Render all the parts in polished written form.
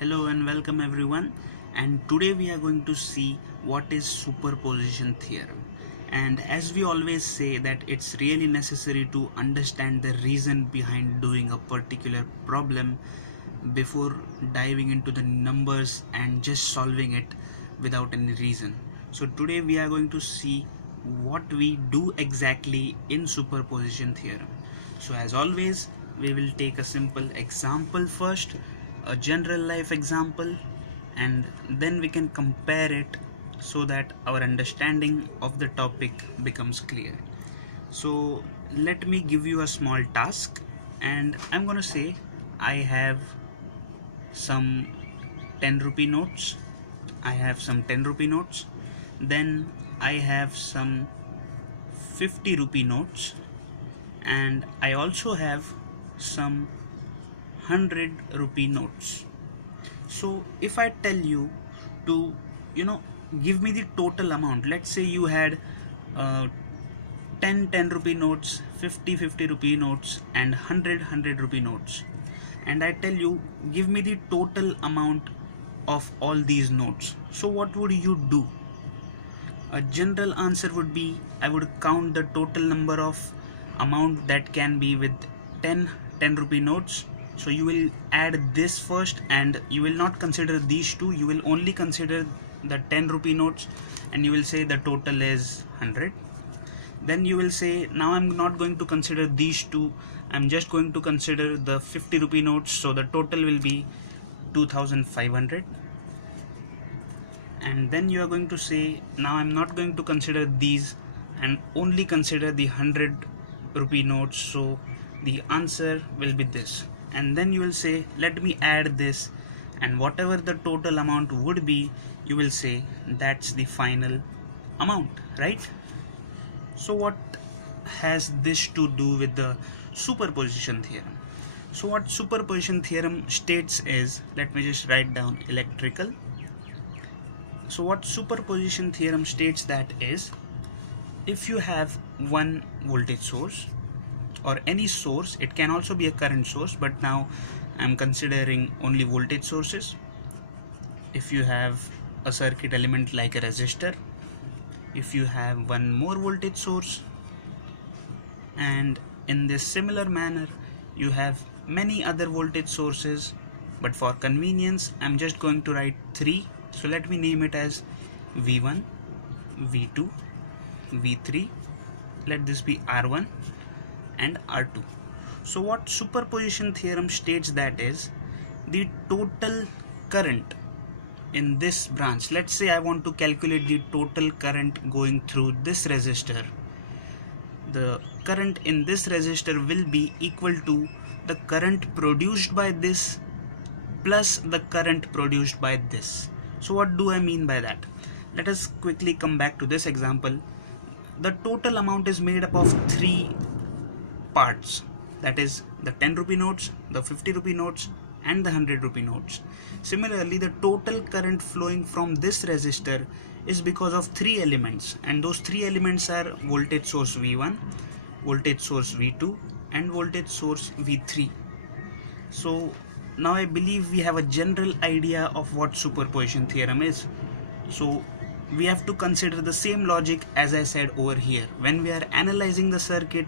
Hello and welcome everyone, and today we are going to see what is superposition theorem. And as we always say that it's really necessary to understand the reason behind doing a particular problem before diving into the numbers and just solving it without any reason. So today we are going to see what we do exactly in superposition theorem. So as always, we will take a simple example first, a general life example, and then we can compare it so that our understanding of the topic becomes clear. So let me give you a small task, and I'm gonna say I have some 10 rupee notes. Then I have some 50 rupee notes, and I also have some 100 rupee notes. So if I tell you to give me the total amount, let's say you had 10 rupee notes, 50 rupee notes, and 100 rupee notes, and I tell you give me the total amount of all these notes, so what would you do? A general answer would be I would count the total number of amount that can be with 10 rupee notes. So you will add this first, and you will not consider these two, you will only consider the 10 rupee notes, and you will say the total is 100. Then you will say now I'm not going to consider these two, I'm just going to consider the 50 rupee notes, so the total will be 2500. And then you are going to say now I'm not going to consider these and only consider the 100 rupee notes, so the answer will be this. And then you will say let me add this, and whatever the total amount would be, you will say that's the final amount, right? So what has this to do with the superposition theorem? So what superposition theorem states is, let me just write down electrical. So what superposition theorem states that is, if you have one voltage source or any source, it can also be a current source, but now I'm considering only voltage sources. If you have a circuit element like a resistor, if you have one more voltage source, and in this similar manner you have many other voltage sources, but for convenience I'm just going to write 3. So let me name it as V1, V2, V3, let this be R1 and R2. So what superposition theorem states that is, the total current in this branch, let's say I want to calculate the total current going through this resistor, the current in this resistor will be equal to the current produced by this plus the current produced by this. So what do I mean by that? Let us quickly come back to this example. The total amount is made up of 3 parts, that is the 10 rupee notes, the 50 rupee notes, and the 100 rupee notes. Similarly, the total current flowing from this resistor is because of 3 elements, and those 3 elements are voltage source V1, voltage source V2, and voltage source V3. So now I believe we have a general idea of what superposition theorem is. So we have to consider the same logic as I said over here. When we are analyzing the circuit,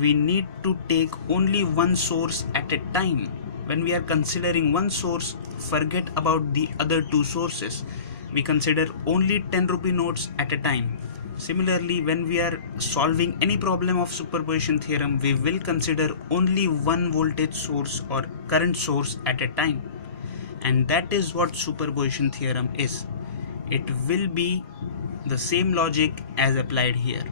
we need to take only one source at a time. When we are considering one source, forget about the other 2 sources. We consider only 10 rupee notes at a time. Similarly, when we are solving any problem of superposition theorem, we will consider only one voltage source or current source at a time. And that is what superposition theorem is. It will be the same logic as applied here.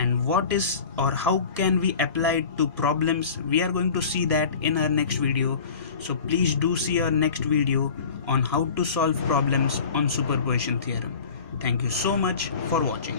And what is or how can we apply it to problems, we are going to see that in our next video. So please do see our next video on how to solve problems on superposition theorem. Thank you so much for watching.